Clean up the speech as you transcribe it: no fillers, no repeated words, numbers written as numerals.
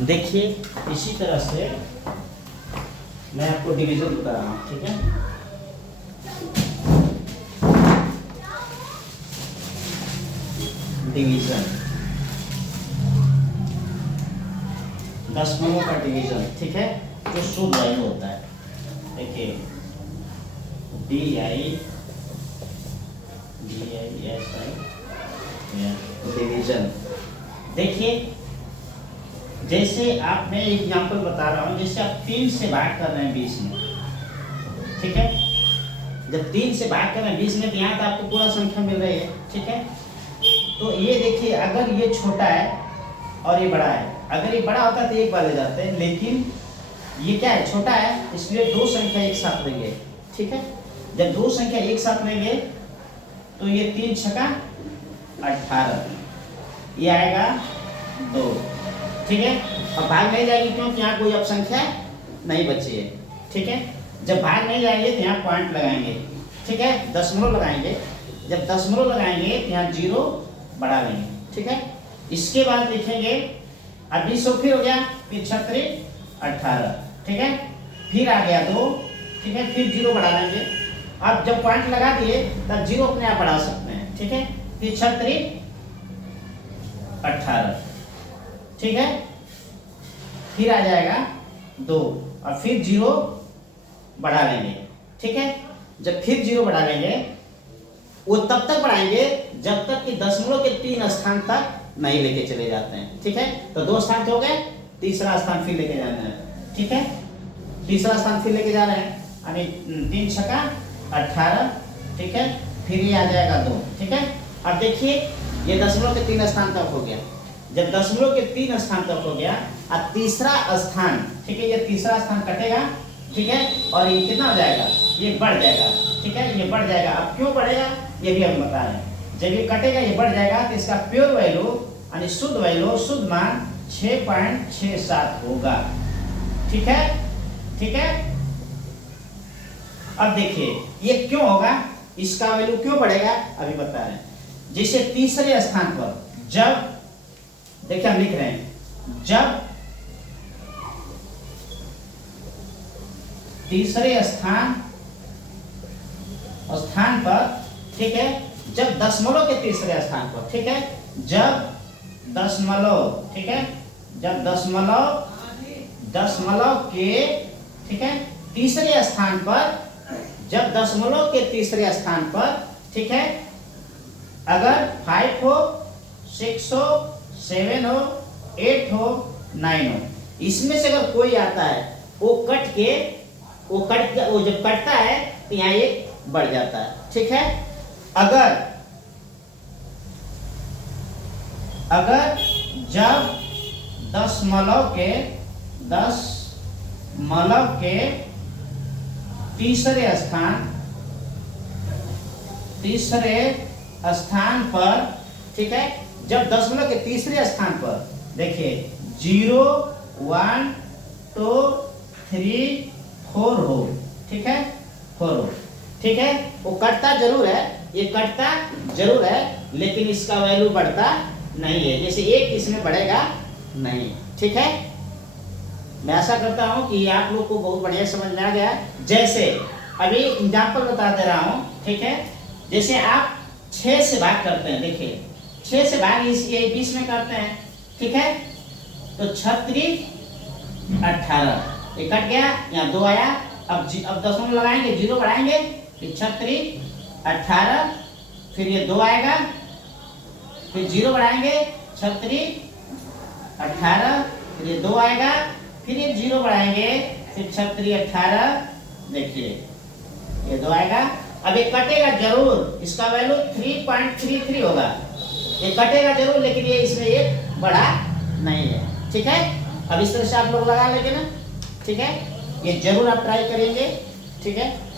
देखिए इसी तरह से मैं आपको डिवीजन बता रहा हूँ, ठीक है। डिवीजन, दशमलव का डिवीजन, ठीक है, जो शुद्ध वैल्यू होता है। देखिए डिवीजन। देखिए जैसे आप, मैं एग्जांपल बता रहा हूँ, जैसे आप 3 से भाग कर रहे हैं 20 में, ठीक है। जब 3 से भाग कर रहे हैं 20 में, तो यहाँ तो आपको पूरा संख्या मिल रही है, ठीक है। तो ये देखिए, अगर ये छोटा है और ये बड़ा है, अगर ये बड़ा होता तो एक बार ले जाते हैं, लेकिन ये क्या है, छोटा है, इसलिए 2 संख्या एक साथ लेंगे, ठीक है। जब 2 संख्या एक साथ लेंगे तो ये 3 छक्का 18, ये आएगा 2, ठीक है। अब भाग नहीं जाएगी क्योंकि यहाँ कोई अब संख्या नहीं बची है, ठीक है। जब भाग नहीं जाएंगे तो यहाँ पॉइंट लगाएंगे, ठीक है, दशमलव लगाएंगे। जब दशमलव लगाएंगे तो यहाँ 0 बढ़ा लेंगे, ठीक है। इसके बाद लिखेंगे, अब 20 फिर हो गया, फिर 36 18, ठीक है, फिर आ गया 2, ठीक है, फिर 0 बढ़ा लेंगे। अब जब पॉइंट लगा दिए तब 0 अपने आप बढ़ा सकते हैं, ठीक है। फिर 36 18, ठीक है, फिर आ जाएगा 2 और फिर 0 बढ़ा लेंगे, ठीक है। जब फिर 0 बढ़ा लेंगे, वो तब तक बढ़ाएंगे जब तक कि दशमलव के 3 स्थान तक नहीं लेके चले जाते हैं, ठीक है। तो 2 स्थान हो गए, तीसरा स्थान फिर लेके जाना है, ठीक है। तीसरा स्थान फिर लेके जा रहे हैं, यानी 3 छक्का 18, ठीक है, फिर ये आ जाएगा 2, ठीक है। अब देखिए ये दशमलव के 3 स्थान तक हो गया। जब दशमलव के 3 स्थान तक हो गया, अब तीसरा स्थान, ठीक है, ये तीसरा स्थान कटेगा, ठीक है, और ये कितना हो जाएगा, ये बढ़ जाएगा, ठीक है, ये बढ़ जाएगा। अब क्यों बढ़ेगा ये भी हम बता रहे हैं। जब ये कटेगा, ये बढ़ जाएगा, तो इसका प्योर वैल्यू यानी शुद्ध वैल्यू, शुद्ध मान 6.67 होगा, ठीक है, ठीक है। अब देखिए ये क्यों होगा, इसका वैल्यू क्यों बढ़ेगा, अभी बता रहे हैं। जैसे तीसरे स्थान पर जब, देखिए हम लिख रहे हैं, जब तीसरे स्थान पर, ठीक है, जब दशमलव के तीसरे स्थान पर, ठीक है, जब दशमलव, ठीक है, जब दशमलव के, ठीक है, तीसरे स्थान पर, जब दशमलव के तीसरे स्थान पर, ठीक है, अगर 5 हो, 6 हो, 7 हो, 8 हो, 9 हो, इसमें से अगर कोई आता है, वो जब कटता है तो यहाँ एक बढ़ जाता है, ठीक है। अगर जब दशमलव के तीसरे स्थान पर, ठीक है, जब दशमलव के तीसरे स्थान पर, देखिए 0 1 2 3 4 हो, ठीक है, 4 हो, ठीक है। वो कटता जरूर है, ये कटता जरूर है, लेकिन इसका वैल्यू बढ़ता नहीं है, जैसे एक इसमें बढ़ेगा नहीं, ठीक है। मैं आशा करता हूं कि आप लोग को बहुत बढ़िया समझ में आ गया। जैसे अभी एग्जांपल बता दे रहा हूं, ठीक है। जैसे आप 6 से भाग करते हैं, देखिए 6 से भाग ये 20 में करते हैं, ठीक है, तो 36 18, ये कट गया, यहाँ 2 आया। अब दशमलव लगाएंगे, 0 बढ़ाएंगे, फिर 36 18, फिर ये 2 आएगा, फिर 0 बढ़ाएंगे, 36 18, फिर ये 2 आएगा, फिर ये 0 बढ़ाएंगे, फिर 36 18, देखिए ये 2 आएगा। अब ये कटेगा जरूर, इसका वैल्यू 3.33 होगा, ये कटेगा जरूर, लेकिन ये इसमें एक बढ़ा नहीं है, ठीक है। अब इस तरह से आप लोग लगा लेंगे ना, ठीक है, ये जरूर आप ट्राई करेंगे, ठीक है।